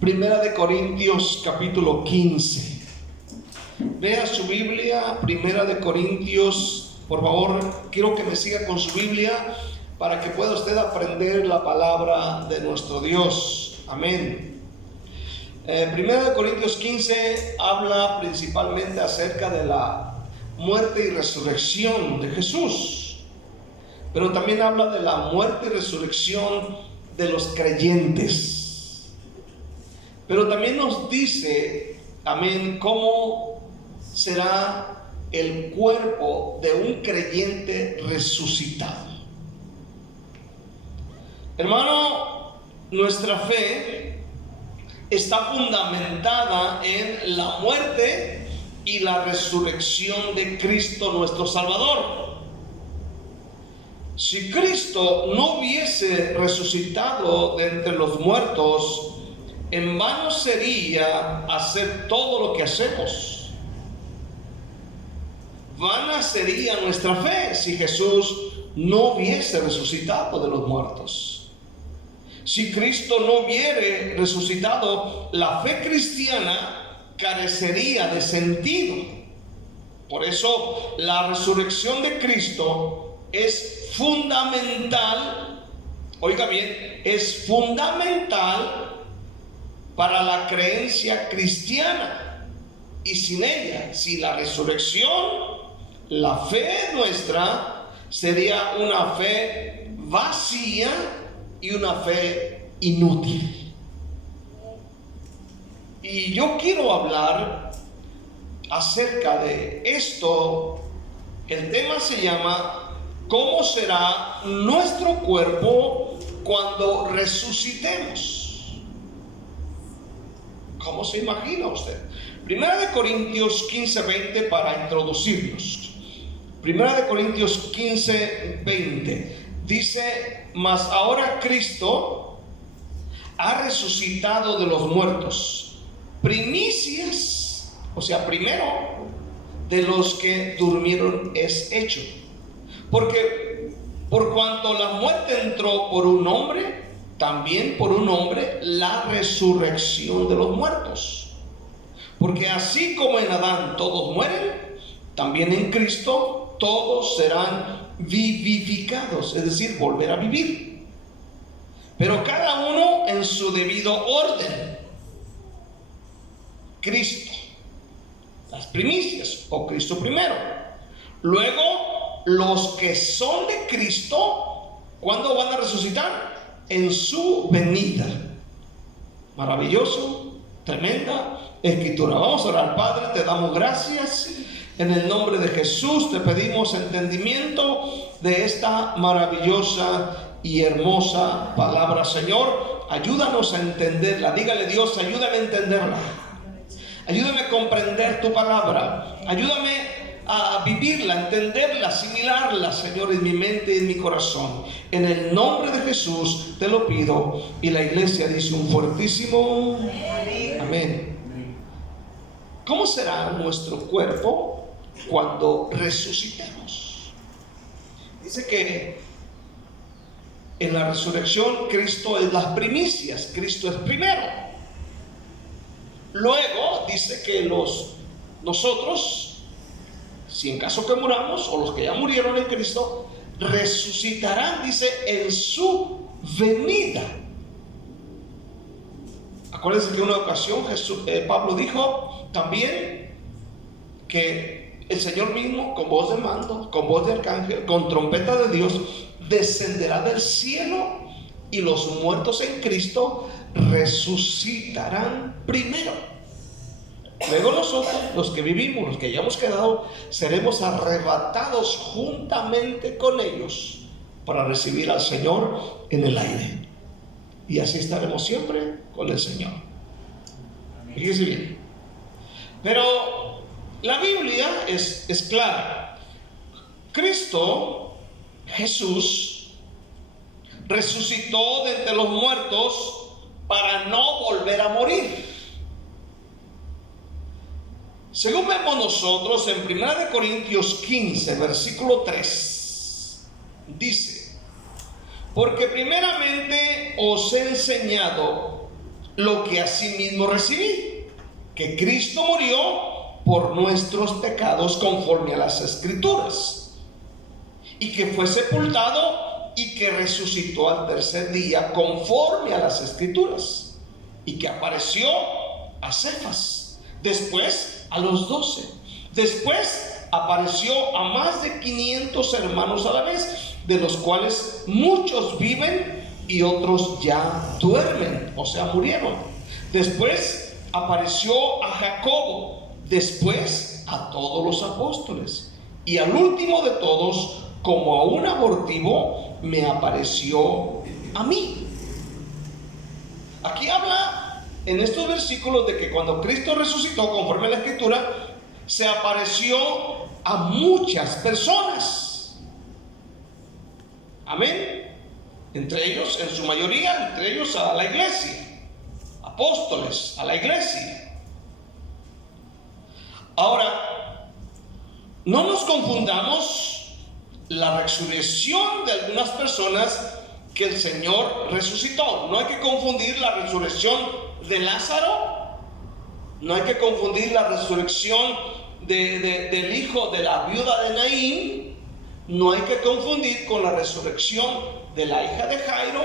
Primera de Corintios capítulo 15. Vea su Biblia, Primera de Corintios, por favor, quiero que me siga con su Biblia para que pueda usted aprender la palabra de nuestro Dios. Amén. Primera de Corintios 15 habla principalmente acerca de la muerte y resurrección de Jesús, pero también habla de la muerte y resurrección de los creyentes. Pero también nos dice, amén, cómo será el cuerpo de un creyente resucitado. Hermano, nuestra fe está fundamentada en la muerte y la resurrección de Cristo nuestro Salvador. Si Cristo no hubiese resucitado de entre los muertos, en vano sería hacer todo lo que hacemos. Vana sería nuestra fe si Jesús no hubiese resucitado de los muertos. Si Cristo no hubiere resucitado, la fe cristiana carecería de sentido. Por eso la resurrección de Cristo es fundamental. Oiga bien, es fundamental para la creencia cristiana, y sin ella, sin la resurrección, la fe nuestra sería una fe vacía y una fe inútil. Y yo quiero hablar acerca de esto. El tema se llama ¿cómo será nuestro cuerpo cuando resucitemos? ¿Cómo se imagina usted? Primera de Corintios 15:20 para introducirnos. Primera de Corintios 15:20 dice: mas ahora Cristo ha resucitado de los muertos, primicias, o sea, primero de los que durmieron es hecho. Porque por cuanto la muerte entró por un hombre, también por un hombre la resurrección de los muertos. Porque así como en Adán todos mueren, también en Cristo todos serán vivificados, es decir, volver a vivir. Pero cada uno en su debido orden. Cristo, las primicias, o Cristo primero. Luego, los que son de Cristo, ¿cuándo van a resucitar? En su venida. Maravilloso, tremenda escritura. Vamos a orar. Padre, te damos gracias en el nombre de Jesús. Te pedimos entendimiento de esta maravillosa y hermosa palabra. Señor, ayúdanos a entenderla. Dígale: Dios, ayúdame a entenderla, ayúdame a comprender tu palabra, ayúdame a vivirla, entenderla, asimilarla, Señor, en mi mente y en mi corazón. En el nombre de Jesús te lo pido. Y la iglesia dice un fuertísimo amén. Amén. ¿Cómo será nuestro cuerpo cuando resucitemos? Dice que en la resurrección Cristo es las primicias, Cristo es primero. Luego dice que nosotros, si en caso que muramos, o los que ya murieron en Cristo, resucitarán, dice, en su venida. Acuérdense que en una ocasión Pablo dijo también que el Señor mismo, con voz de mando, con voz de arcángel, con trompeta de Dios, descenderá del cielo, y los muertos en Cristo resucitarán primero. Luego nosotros, los que vivimos, los que hayamos quedado, seremos arrebatados juntamente con ellos para recibir al Señor en el aire. Y así estaremos siempre con el Señor. Fíjese bien. Pero la Biblia es clara. Cristo, Jesús, resucitó de entre los muertos para no volver a morir. Según vemos nosotros en 1 Corintios 15, versículo 3, dice: porque primeramente os he enseñado lo que asimismo recibí, que Cristo murió por nuestros pecados conforme a las Escrituras, y que fue sepultado y que resucitó al tercer día conforme a las Escrituras, y que apareció a Cefas, después a los 12, después apareció a más de 500 hermanos a la vez, de los cuales muchos viven y otros ya duermen, o sea, murieron. Después apareció a Jacobo, después a todos los apóstoles, y al último de todos, como a un abortivo, me apareció a mí. Aquí habla en estos versículos de que cuando Cristo resucitó, conforme a la Escritura, se apareció a muchas personas. Amén. Entre ellos, en su mayoría, entre ellos a la iglesia, apóstoles, a la iglesia. Ahora, no nos confundamos la resurrección de algunas personas que el Señor resucitó. No hay que confundir la resurrección de Lázaro, no hay que confundir la resurrección del hijo de la viuda de Naín, no hay que confundir con la resurrección de la hija de Jairo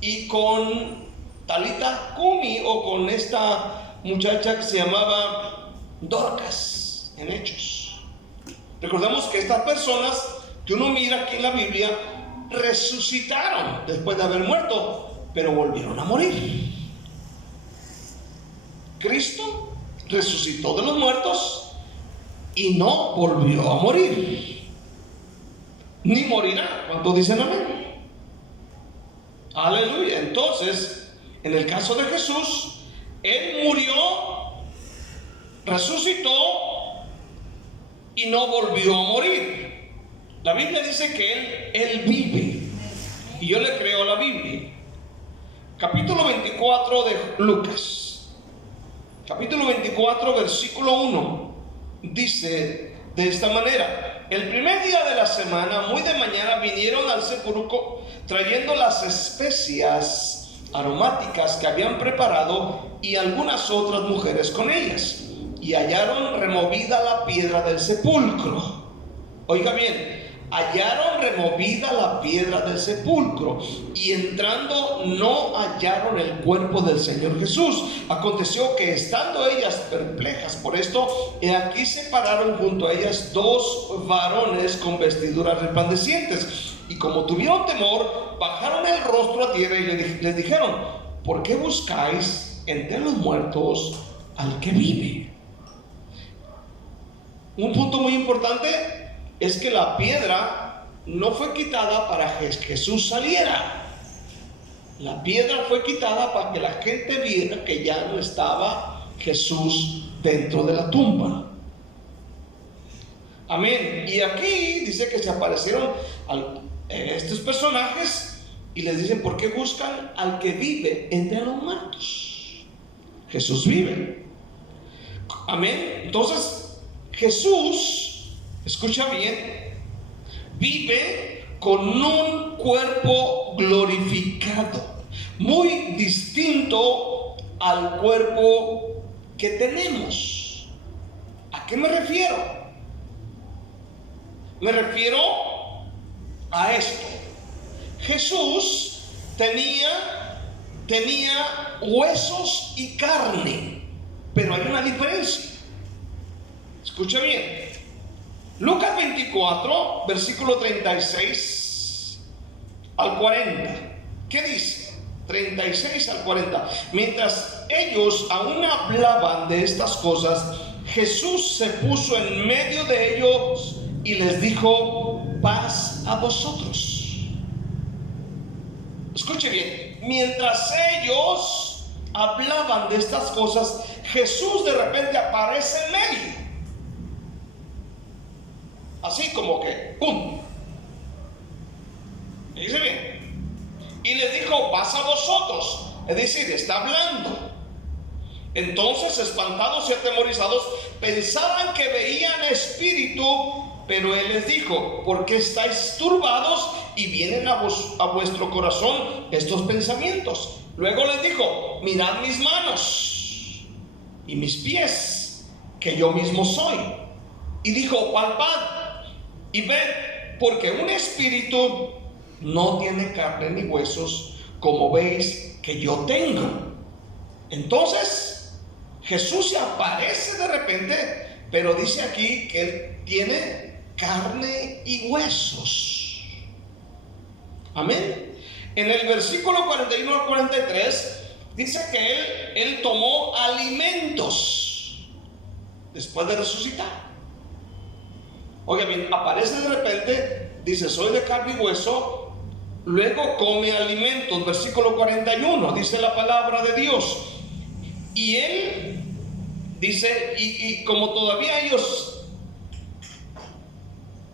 y con Talita Cumi, o con esta muchacha que se llamaba Dorcas en Hechos. Recordemos que estas personas que uno mira aquí en la Biblia resucitaron después de haber muerto, pero volvieron a morir. Cristo resucitó de los muertos y no volvió a morir, ni morirá. ¿Cuántos dicen amén? Aleluya. Entonces, en el caso de Jesús, Él murió, resucitó y no volvió a morir. La Biblia dice que Él vive, y yo le creo a la Biblia. Capítulo 24 de Lucas, capítulo 24, versículo 1, dice de esta manera: el primer día de la semana, muy de mañana, vinieron al sepulcro trayendo las especias aromáticas que habían preparado, y algunas otras mujeres con ellas, y hallaron removida la piedra del sepulcro. Oiga bien, hallaron removida la piedra del sepulcro, y entrando no hallaron el cuerpo del Señor Jesús. Aconteció que, estando ellas perplejas por esto, he aquí se pararon junto a ellas dos varones con vestiduras resplandecientes, y como tuvieron temor, bajaron el rostro a tierra y les dijeron: ¿por qué buscáis entre los muertos al que vive? Un punto muy importante es que la piedra no fue quitada para que Jesús saliera. La piedra fue quitada para que la gente viera que ya no estaba Jesús dentro de la tumba. Amén. Y aquí dice que se aparecieron estos personajes y les dicen: ¿por qué buscan al que vive entre los muertos? Jesús vive. Amén. Entonces, Jesús, escucha bien, vive con un cuerpo glorificado, muy distinto al cuerpo que tenemos. ¿A qué me refiero? Me refiero a esto: Jesús tenía huesos y carne, pero hay una diferencia. Escucha bien. Lucas 24, versículo 36 al 40. ¿Qué dice? 36 al 40. Mientras ellos aún hablaban de estas cosas, Jesús se puso en medio de ellos y les dijo: paz a vosotros. Escuche bien. Mientras ellos hablaban de estas cosas, Jesús de repente aparece en medio. Así como que ¡pum! ¿Me dice bien? Y les dijo: paz a vosotros. Es decir, está hablando. Entonces, espantados y atemorizados, pensaban que veían espíritu Pero él les dijo: ¿por qué estáis turbados y vienen a vuestro corazón estos pensamientos? Luego les dijo: mirad mis manos y mis pies, que yo mismo soy. Y dijo: palpad y ved, porque un espíritu no tiene carne ni huesos, como veis que yo tengo. Entonces Jesús se aparece de repente, pero dice aquí que él tiene carne y huesos. Amén. En el versículo 41 al 43 dice que él tomó alimentos después de resucitar. Oiga bien, aparece de repente, dice: soy de carne y hueso. Luego come alimentos. Versículo 41 dice la palabra de Dios. Y él dice, y como todavía ellos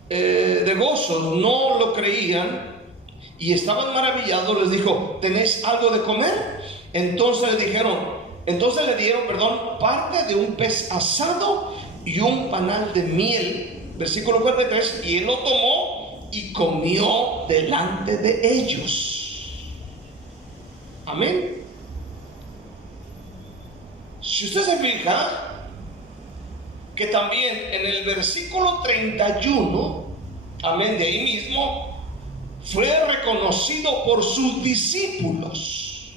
de gozo no lo creían y estaban maravillados, les dijo: ¿tenéis algo de comer? Entonces le dieron parte de un pez asado y un panal de miel. Versículo 43, y él lo tomó y comió delante de ellos. Amén. Si usted se fija que también en el versículo 31, amén, de ahí mismo, fue reconocido por sus discípulos.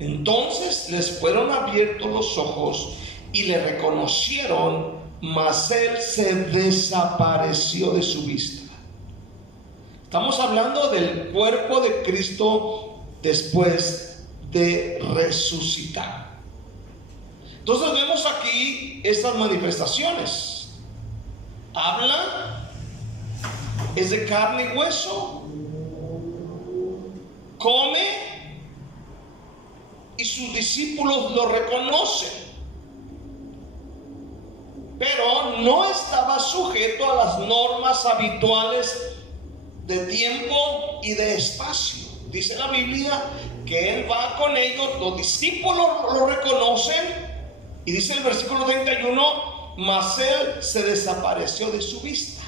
Entonces les fueron abiertos los ojos y le reconocieron, mas él se desapareció de su vista. Estamos hablando del cuerpo de Cristo después de resucitar. Entonces vemos aquí estas manifestaciones. Habla, es de carne y hueso, come, y sus discípulos lo reconocen. Pero no estaba sujeto a las normas habituales de tiempo y de espacio. Dice la Biblia que él va con ellos, los discípulos lo reconocen. Y dice el versículo 31, mas él se desapareció de su vista.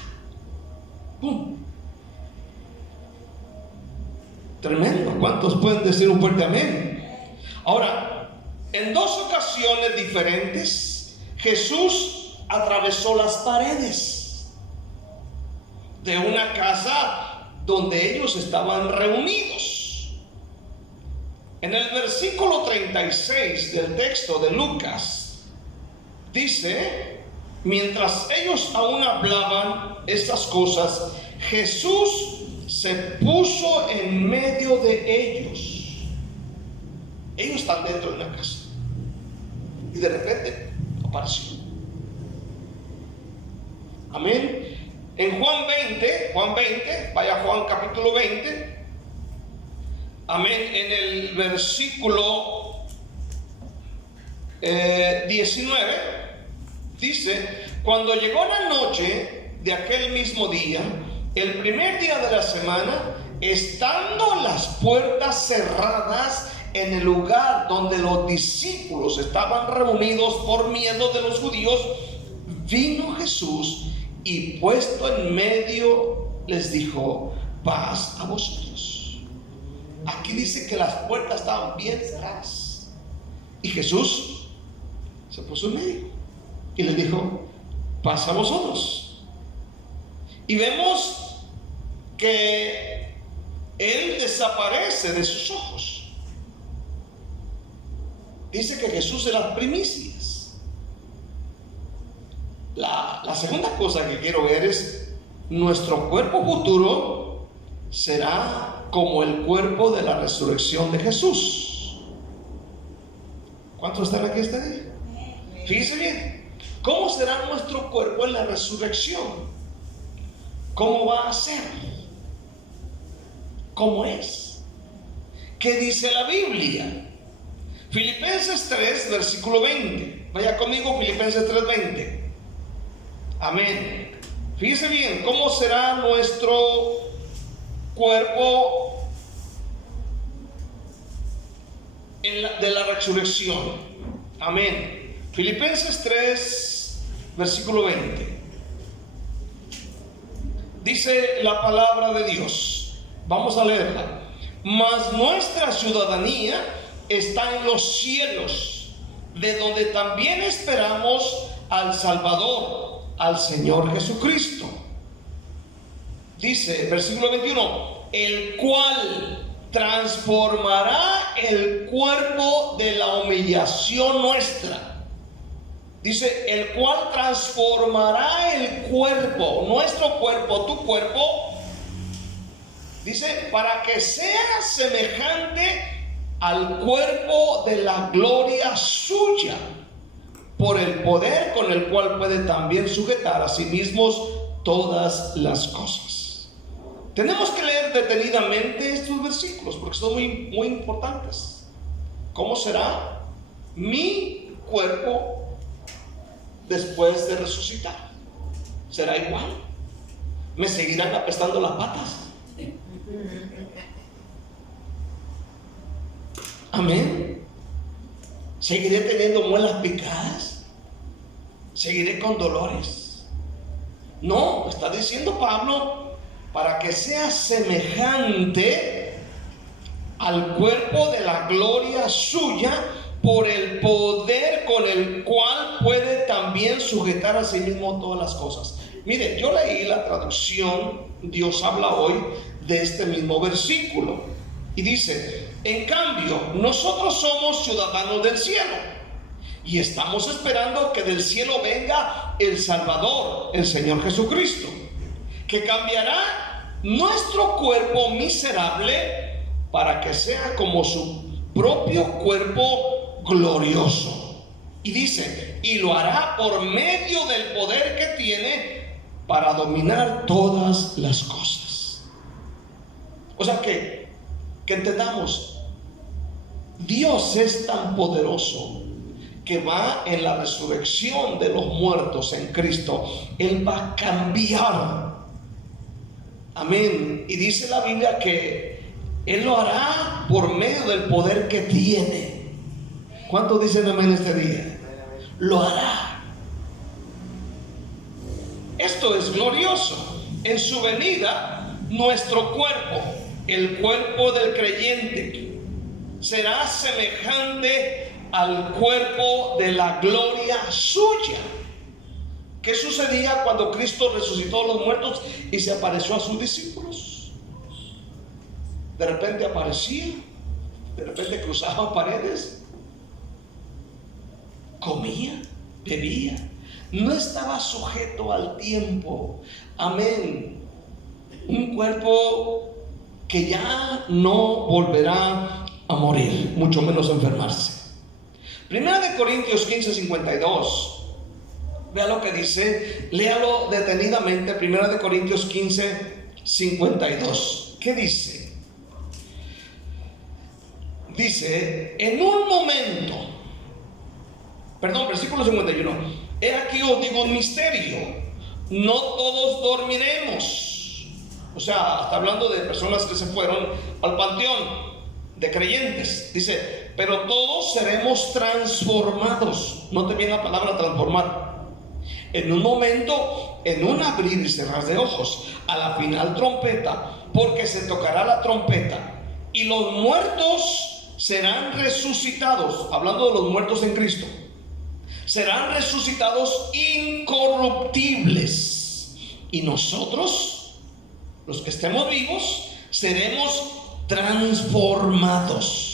¡Pum! Tremendo. ¿Cuántos pueden decir un fuerte amén? Ahora, en dos ocasiones diferentes, Jesús atravesó las paredes de una casa donde ellos estaban reunidos. En el versículo 36 del texto de Lucas dice: mientras ellos aún hablaban estas cosas, Jesús se puso en medio de ellos. Ellos están dentro de una casa y de repente apareció. Amén. En Juan 20, vaya Juan capítulo 20. Amén. En el versículo 19 dice: cuando llegó la noche de aquel mismo día, el primer día de la semana, estando las puertas cerradas en el lugar donde los discípulos estaban reunidos por miedo de los judíos, vino Jesús y puesto en medio les dijo: paz a vosotros. Aquí dice que las puertas estaban bien cerradas y Jesús se puso en medio y le dijo: paz a vosotros. Y vemos que él desaparece de sus ojos. Dice que Jesús era primicias. La segunda cosa que quiero ver es: nuestro cuerpo futuro será como el cuerpo de la resurrección de Jesús. ¿Cuántos están aquí este día? Fíjense bien, ¿cómo será nuestro cuerpo en la resurrección? ¿Cómo va a ser? ¿Cómo es? ¿Qué dice la Biblia? Filipenses 3, versículo 20. Vaya conmigo, Filipenses 3, 20. Amén. Fíjese bien, ¿cómo será nuestro cuerpo de la resurrección? Amén. Filipenses 3, versículo 20. dice la palabra de Dios. Vamos a leerla. Mas nuestra ciudadanía está en los cielos, de donde también esperamos al Salvador, al Señor Jesucristo. Dice, versículo 21, el cual transformará el cuerpo de la humillación nuestra. Dice, el cual transformará el cuerpo, nuestro cuerpo, tu cuerpo. Dice, para que sea semejante al cuerpo de la gloria suya, por el poder con el cual puede también sujetar a sí mismos todas las cosas. Tenemos que leer detenidamente estos versículos porque son muy importantes. ¿Cómo será mi cuerpo después de resucitar? ¿Será igual? ¿Me seguirán apestando las patas? Amén. ¿Seguiré teniendo muelas picadas? ¿Seguiré con dolores? No, está diciendo Pablo, para que sea semejante al cuerpo de la gloria suya, por el poder con el cual puede también sujetar a sí mismo todas las cosas. Mire, yo leí la traducción Dios habla hoy de este mismo versículo y dice, en cambio, nosotros somos ciudadanos del cielo y estamos esperando que del cielo venga el Salvador, el Señor Jesucristo, que cambiará nuestro cuerpo miserable para que sea como su propio cuerpo glorioso. Y dice, y lo hará por medio del poder que tiene para dominar todas las cosas. O sea que entendamos, Dios es tan poderoso que va en la resurrección de los muertos en Cristo. Él va a cambiar. Amén. Y dice la Biblia que Él lo hará por medio del poder que tiene. ¿Cuántos dicen amén este día? Lo hará. Esto es glorioso. En su venida, nuestro cuerpo, el cuerpo del creyente, será semejante al cuerpo de la gloria suya. ¿Qué sucedía cuando Cristo resucitó a los muertos y se apareció a sus discípulos? De repente aparecía, de repente cruzaba paredes, comía, bebía, no estaba sujeto al tiempo. Amén. Un cuerpo que ya no volverá a morir, mucho menos a enfermarse. Primera de Corintios 15:52. Vea lo que dice, léalo detenidamente. Primera de Corintios 15:52. ¿Qué dice? Dice, en un momento, versículo 51. He aquí os digo un misterio, no todos dormiremos. O sea, está hablando de personas que se fueron al panteón, de creyentes. Dice, pero todos seremos transformados. Note bien la palabra transformar. En un momento, en un abrir y cerrar de ojos, a la final trompeta, porque se tocará la trompeta y los muertos serán resucitados. Hablando de los muertos en Cristo, serán resucitados incorruptibles, y nosotros, los que estemos vivos, seremos transformados.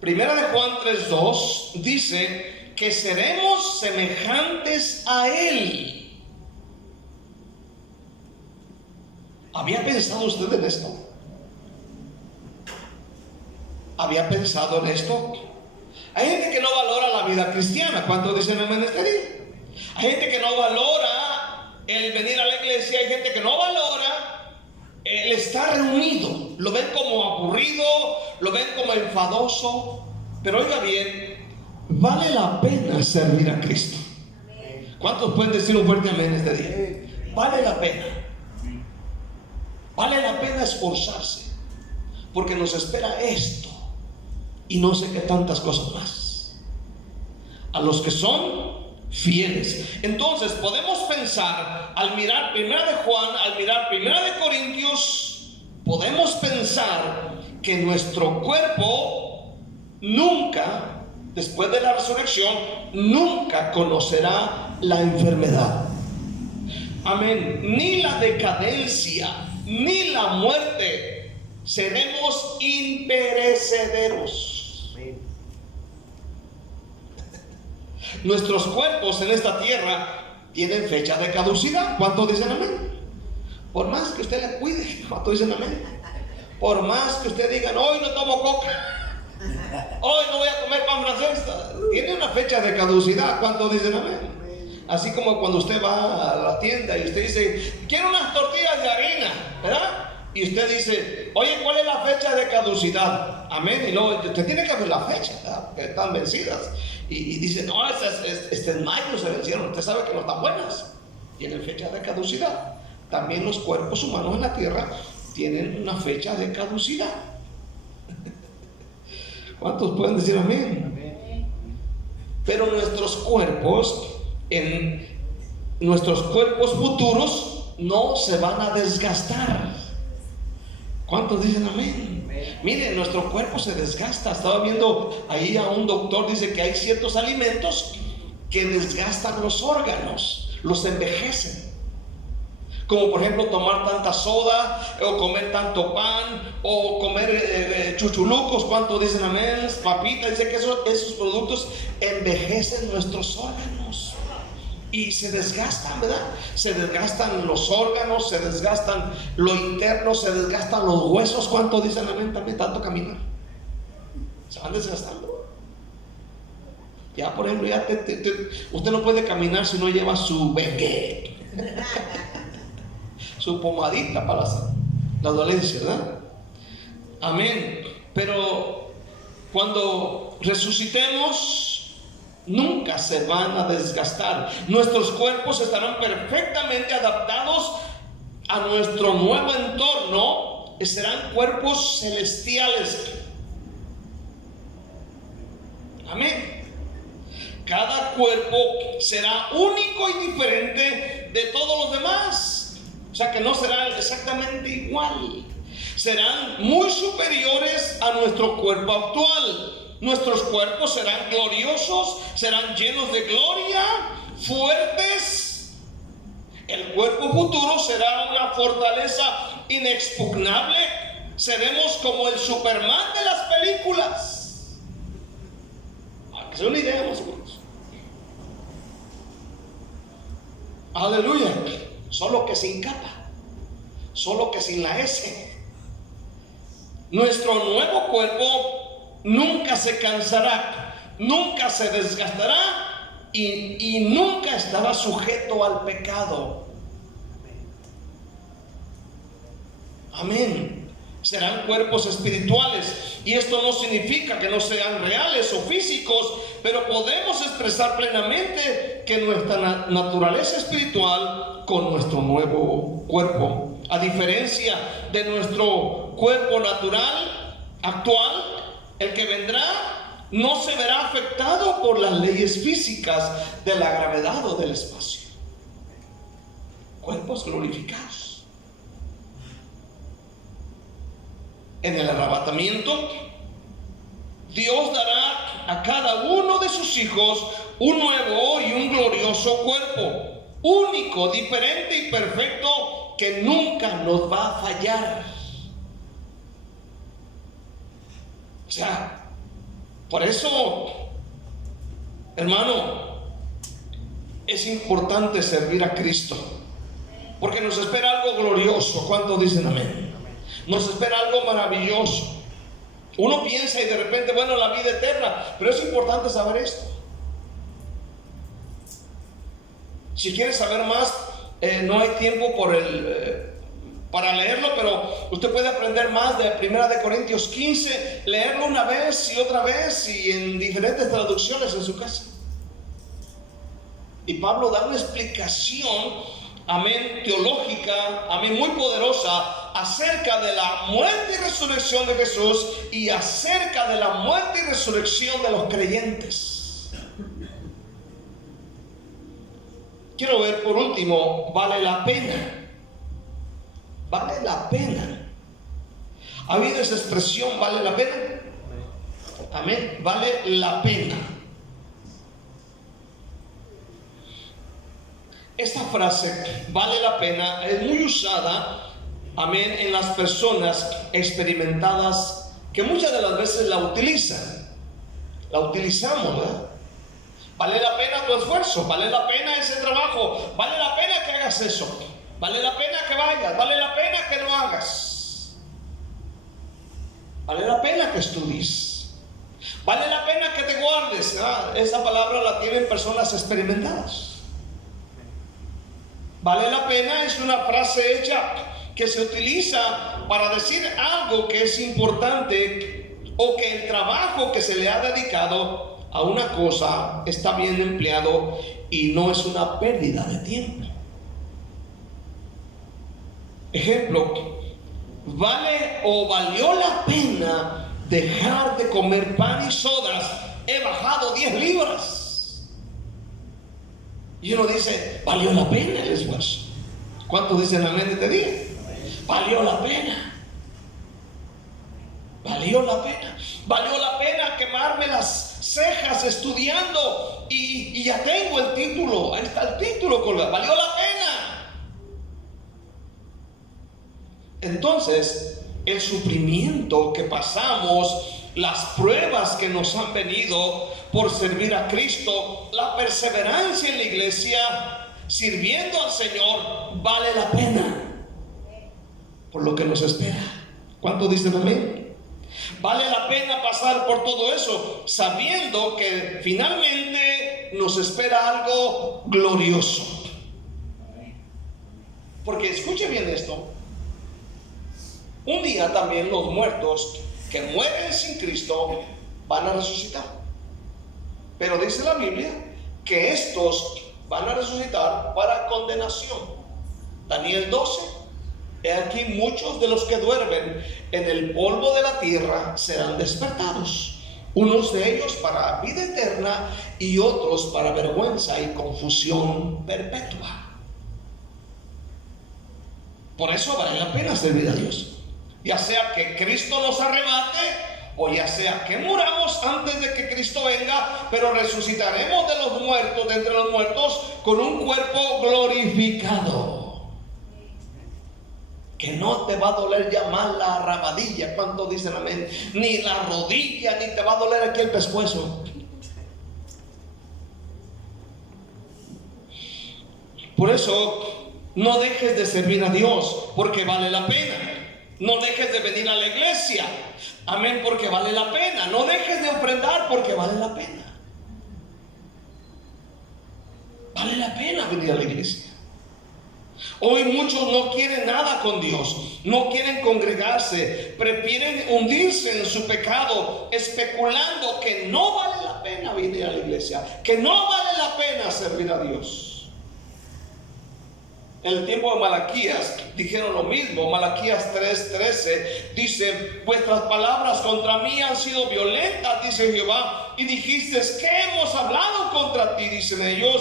Primera de Juan 3:2 dice que seremos semejantes a Él. ¿Había pensado usted en esto? ¿Había pensado en esto? Hay gente que no valora la vida cristiana. ¿Cuántos dicen amén este día? Hay gente que no valora el venir a la iglesia. Hay gente que no valora el estar reunido. Lo ven como aburrido, lo ven como enfadoso. Pero oiga bien, vale la pena servir a Cristo. ¿Cuántos pueden decir un fuerte amén este día? Vale la pena. Vale la pena esforzarse, porque nos espera esto y no sé qué tantas cosas más. A los que son fieles. Entonces podemos pensar, al mirar primera de Juan, al mirar primera de Corintios, podemos pensar que nuestro cuerpo nunca, después de la resurrección, nunca conocerá la enfermedad. Amén. Ni la decadencia, ni la muerte. Seremos imperecederos. Nuestros cuerpos en esta tierra tienen fecha de caducidad. ¿Cuántos dicen amén? Por más que usted la cuide, ¿cuántos dicen amén? Por más que usted diga, hoy no tomo coca, hoy no voy a comer pan francés, tiene una fecha de caducidad. ¿Cuántos dicen amén? Así como cuando usted va a la tienda y usted dice, quiero unas tortillas de harina, ¿verdad? Y usted dice, oye, ¿cuál es la fecha de caducidad? Amén. Y luego usted tiene que ver la fecha, ¿verdad? Que están vencidas. Y dice, no, en mayo se vencieron. Usted sabe que no están buenas. Tienen fecha de caducidad. También los cuerpos humanos en la tierra tienen una fecha de caducidad. ¿Cuántos pueden decir amén? Amén. Pero nuestros cuerpos futuros no se van a desgastar. ¿Cuántos dicen amén? Miren, nuestro cuerpo se desgasta. Estaba viendo ahí a un doctor, dice que hay ciertos alimentos que desgastan los órganos, los envejecen. Como por ejemplo tomar tanta soda, o comer tanto pan, o comer chuchulucos. ¿Cuántos dicen amén? Papitas. Dice que esos productos envejecen nuestros órganos y se desgastan, ¿verdad? Se desgastan los órganos, se desgastan lo interno, se desgastan los huesos. ¿Cuántos dicen amén? También tanto caminar, se van desgastando. Ya por ejemplo, usted no puede caminar si no lleva su Benguet, su pomadita para la dolencia, ¿verdad? Amén. Pero cuando resucitemos, nunca se van a desgastar. Nuestros cuerpos estarán perfectamente adaptados a nuestro nuevo entorno. Serán cuerpos celestiales. Amén. Cada cuerpo será único y diferente de todos los demás. O sea que no serán exactamente igual. Serán muy superiores a nuestro cuerpo actual. Nuestros cuerpos serán gloriosos, serán llenos de gloria, fuertes. El cuerpo futuro será una fortaleza inexpugnable. Seremos como el Superman de las películas. Que sea una idea más o menos. Aleluya. Solo que sin capa, solo que sin la S. Nuestro nuevo cuerpo nunca se cansará, nunca se desgastará y nunca estará sujeto al pecado. Amén. Serán cuerpos espirituales, y esto no significa que no sean reales o físicos, pero podemos expresar plenamente que nuestra naturaleza espiritual con nuestro nuevo cuerpo, a diferencia de nuestro cuerpo natural actual, el que vendrá no se verá afectado por las leyes físicas de la gravedad o del espacio. Cuerpos glorificados. En el arrebatamiento, Dios dará a cada uno de sus hijos un nuevo y un glorioso cuerpo, único, diferente y perfecto, que nunca nos va a fallar. O sea, por eso, hermano, es importante servir a Cristo, porque nos espera algo glorioso. ¿Cuántos dicen amén? Nos espera algo maravilloso. Uno piensa y de repente, bueno, la vida eterna, pero es importante saber esto. Si quieres saber más, no hay tiempo para leerlo, pero usted puede aprender más de 1 Corintios 15, leerlo una vez y otra vez y en diferentes traducciones en su casa. Y Pablo da una explicación, amén, teológica, amén, muy poderosa, acerca de la muerte y resurrección de Jesús y acerca de la muerte y resurrección de los creyentes. quiero ver por último, vale la pena. Vale la pena. ¿Ha habido esa expresión, vale la pena? Amén. Vale la pena. Esta frase, vale la pena, es muy usada, amén, en las personas experimentadas que muchas de las veces la utilizan. La utilizamos, ¿verdad? Vale la pena tu esfuerzo, vale la pena ese trabajo, vale la pena que hagas eso, vale la pena que vayas, vale la pena que no hagas, vale la pena que estudies, vale la pena que te guardes. Esa palabra la tienen personas experimentadas. Vale la pena es una frase hecha que se utiliza para decir algo que es importante, o que el trabajo que se le ha dedicado a una cosa está bien empleado y no es una pérdida de tiempo. Ejemplo, vale o valió la pena dejar de comer pan y sodas, he bajado 10 libras. Y uno dice, valió la pena el esfuerzo. ¿Cuántos dicen amén este día? Valió la pena. Valió la pena. Valió la pena quemarme las cejas estudiando y ya tengo el título. Ahí está el título colgado. Valió la pena. Entonces, el sufrimiento que pasamos, las pruebas que nos han venido por servir a Cristo, la perseverancia en la iglesia, sirviendo al Señor, vale la pena por lo que nos espera. ¿Cuántos dicen amén? Vale la pena pasar por todo eso, sabiendo que finalmente nos espera algo glorioso. Porque escuche bien esto. Un día también los muertos que mueren sin Cristo van a resucitar. Pero dice la Biblia que estos van a resucitar para condenación. Daniel 12. He aquí muchos de los que duermen en el polvo de la tierra serán despertados, unos de ellos para vida eterna y otros para vergüenza y confusión perpetua. Por eso vale la pena servir a Dios, ya sea que Cristo nos arrebate o ya sea que muramos antes de que Cristo venga, pero resucitaremos de los muertos, de entre los muertos, con un cuerpo glorificado. Que no te va a doler ya más la rabadilla. ¿Cuántos dicen amén? Ni la rodilla, ni te va a doler aquí el pescuezo. Por eso, no dejes de servir a Dios, porque vale la pena. No dejes de venir a la iglesia, amén, porque vale la pena. No dejes de ofrendar, porque vale la pena. Vale la pena venir a la iglesia. Hoy muchos no quieren nada con Dios, no quieren congregarse, prefieren hundirse en su pecado, especulando que no vale la pena venir a la iglesia, que no vale la pena servir a Dios. En el tiempo de Malaquías dijeron lo mismo. Malaquías 3:13 dice: vuestras palabras contra mí han sido violentas, dice Jehová, y dijiste, ¿qué hemos hablado contra ti? Dicen ellos.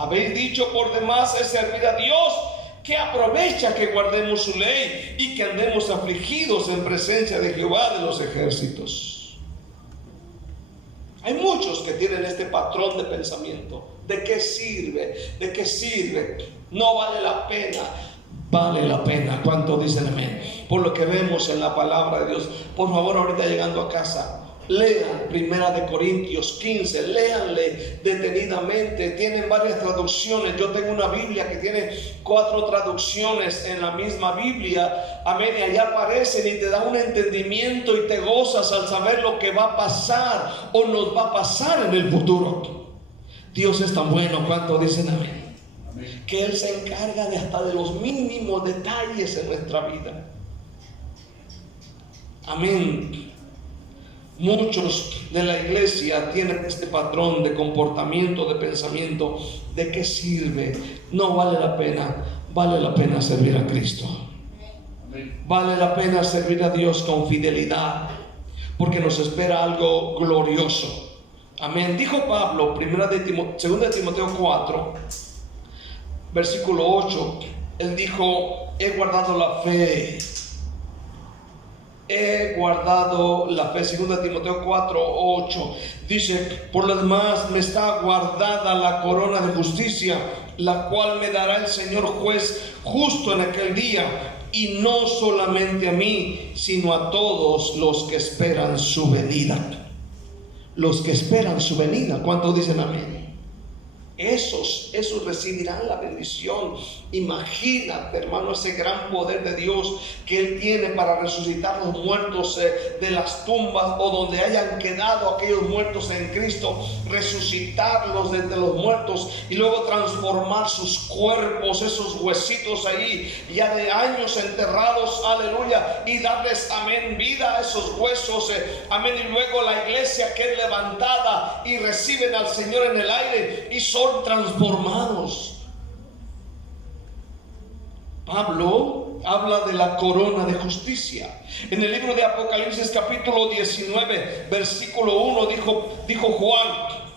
Habéis dicho por demás es servir a Dios, que aprovecha que guardemos su ley y que andemos afligidos en presencia de Jehová de los ejércitos. Hay muchos que tienen este patrón de pensamiento. ¿De qué sirve? ¿De qué sirve? No vale la pena. Vale la pena. ¿Cuántos dicen amén? Por lo que vemos en la palabra de Dios. Por favor, ahorita llegando a casa, lean 1 Corintios 15, léanle detenidamente. Tienen varias traducciones. Yo tengo una Biblia que tiene 4 traducciones en la misma Biblia. Amén. Y allá aparecen y te da un entendimiento y te gozas al saber lo que va a pasar o nos va a pasar en el futuro. Dios es tan bueno. ¿Cuántos dicen amén? Amén. Que Él se encarga de hasta de los mínimos detalles en nuestra vida. Amén. Muchos de la iglesia tienen este patrón de comportamiento, de pensamiento. ¿De qué sirve? No vale la pena. Vale la pena servir a Cristo. Vale la pena servir a Dios con fidelidad, porque nos espera algo glorioso. Amén. Dijo Pablo, 2 de Timoteo 4, versículo 8, él dijo: he guardado la fe. He guardado la fe. 2 Timoteo 4:8 dice: por lo demás me está guardada la corona de justicia, la cual me dará el Señor juez justo en aquel día, y no solamente a mí, sino a todos los que esperan su venida. Los que esperan su venida, ¿cuántos dicen amén? Esos recibirán la bendición. Imagínate, hermano, ese gran poder de Dios que Él tiene para resucitar los muertos de las tumbas, o donde hayan quedado aquellos muertos en Cristo, resucitarlos de entre los muertos y luego transformar sus cuerpos, esos huesitos ahí ya de años enterrados, aleluya, y darles, amén, vida a esos huesos, amén. Y luego la iglesia que es levantada y reciben al Señor en el aire y son transformados. Pablo habla de la corona de justicia. En el libro de Apocalipsis capítulo 19 versículo 1 dijo Juan: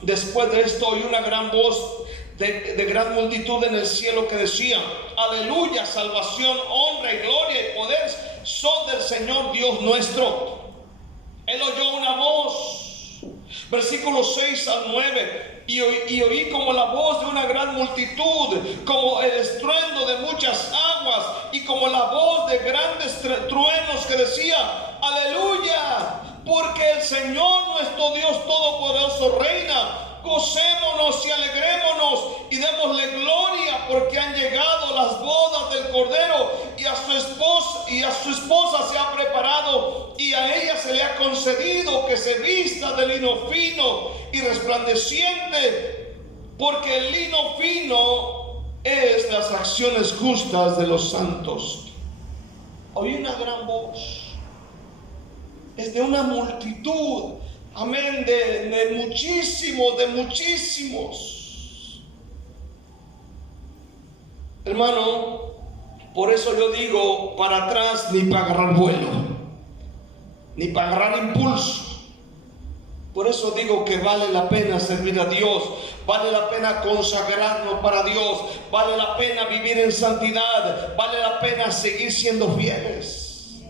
después de esto oí una gran voz de gran multitud en el cielo que decía: aleluya, salvación, honra y gloria y poder son del Señor Dios nuestro. Él oyó una voz, versículos 6 al 9, y oí como la voz de una gran multitud, como el estruendo de muchas aguas, y como la voz de grandes truenos que decía: aleluya, porque el Señor nuestro Dios todopoderoso reina. Gocémonos y alegrémonos y démosle gloria, porque han llegado las bodas del Cordero, y a su esposa se ha preparado, y a ella se le ha concedido que se vista de lino fino y resplandeciente, porque el lino fino es las acciones justas de los santos. Oí una gran voz, es de una multitud, amén, de muchísimos. Hermano, por eso yo digo: para atrás ni para agarrar vuelo, ni para agarrar impulso. Por eso digo que vale la pena servir a Dios, vale la pena consagrarnos para Dios, vale la pena vivir en santidad, vale la pena seguir siendo fieles,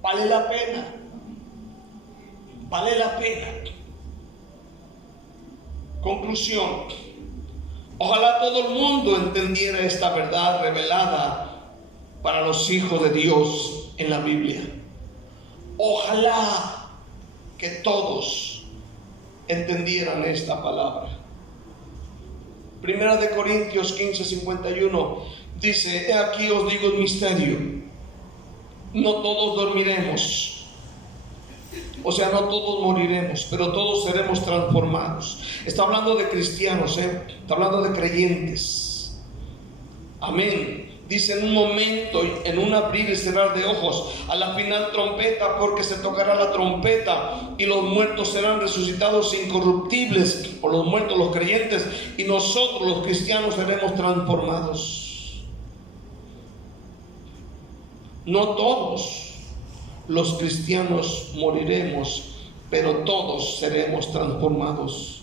vale la pena. Vale la pena. Conclusión: ojalá todo el mundo entendiera esta verdad revelada para los hijos de Dios en la Biblia. Ojalá que todos entendieran esta palabra. Primera de Corintios 15:51 dice: he aquí os digo el misterio, no todos dormiremos. O sea, no todos moriremos, pero todos seremos transformados. Está hablando de cristianos, está hablando de creyentes. Amén. Dice: en un momento, en un abrir y cerrar de ojos, a la final trompeta, porque se tocará la trompeta, y los muertos serán resucitados incorruptibles, o los muertos, los creyentes, y nosotros los cristianos seremos transformados. No todos los cristianos moriremos, pero todos seremos transformados.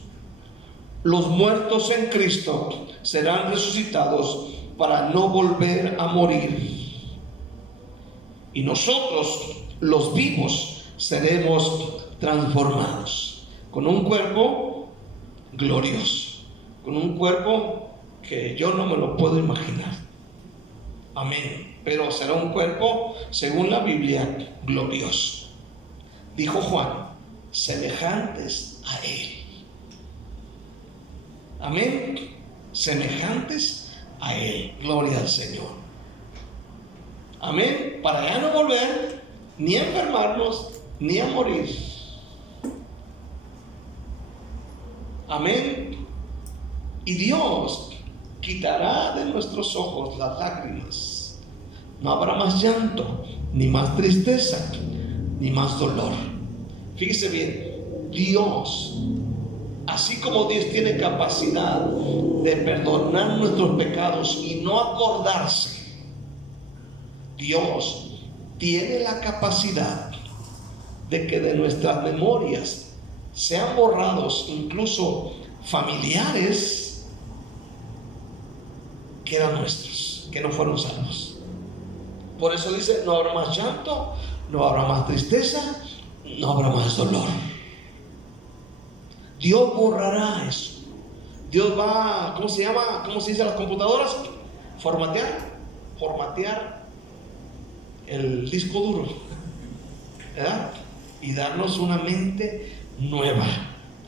Los muertos en Cristo serán resucitados para no volver a morir, y nosotros, los vivos, seremos transformados con un cuerpo glorioso, con un cuerpo que yo no me lo puedo imaginar. Amén. Pero será un cuerpo, según la Biblia, glorioso. Dijo Juan: semejantes a Él. Amén. Semejantes a Él. Gloria al Señor. Amén. Para ya no volver ni a enfermarnos ni a morir. Amén. Y Dios quitará de nuestros ojos las lágrimas. No habrá más llanto, ni más tristeza, ni más dolor. Fíjese bien, Dios, así como Dios tiene capacidad de perdonar nuestros pecados y no acordarse, Dios tiene la capacidad de que de nuestras memorias sean borrados incluso familiares que eran nuestros, que no fueron salvos. Por eso dice, no habrá más llanto, no habrá más tristeza, no habrá más dolor. Dios borrará eso. Dios va, ¿cómo se llama? ¿Cómo se dice a las computadoras? Formatear el disco duro, ¿verdad? Y darnos una mente nueva,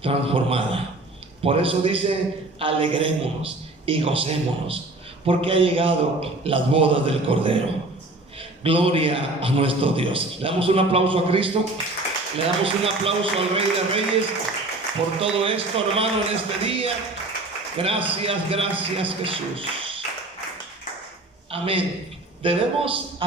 transformada. Por eso dice, alegrémonos y gocémonos, porque ha llegado las bodas del Cordero. Gloria a nuestro Dios. Le damos un aplauso a Cristo. Le damos un aplauso al Rey de Reyes por todo esto, hermano, en este día. Gracias, gracias, Jesús. Amén. Debemos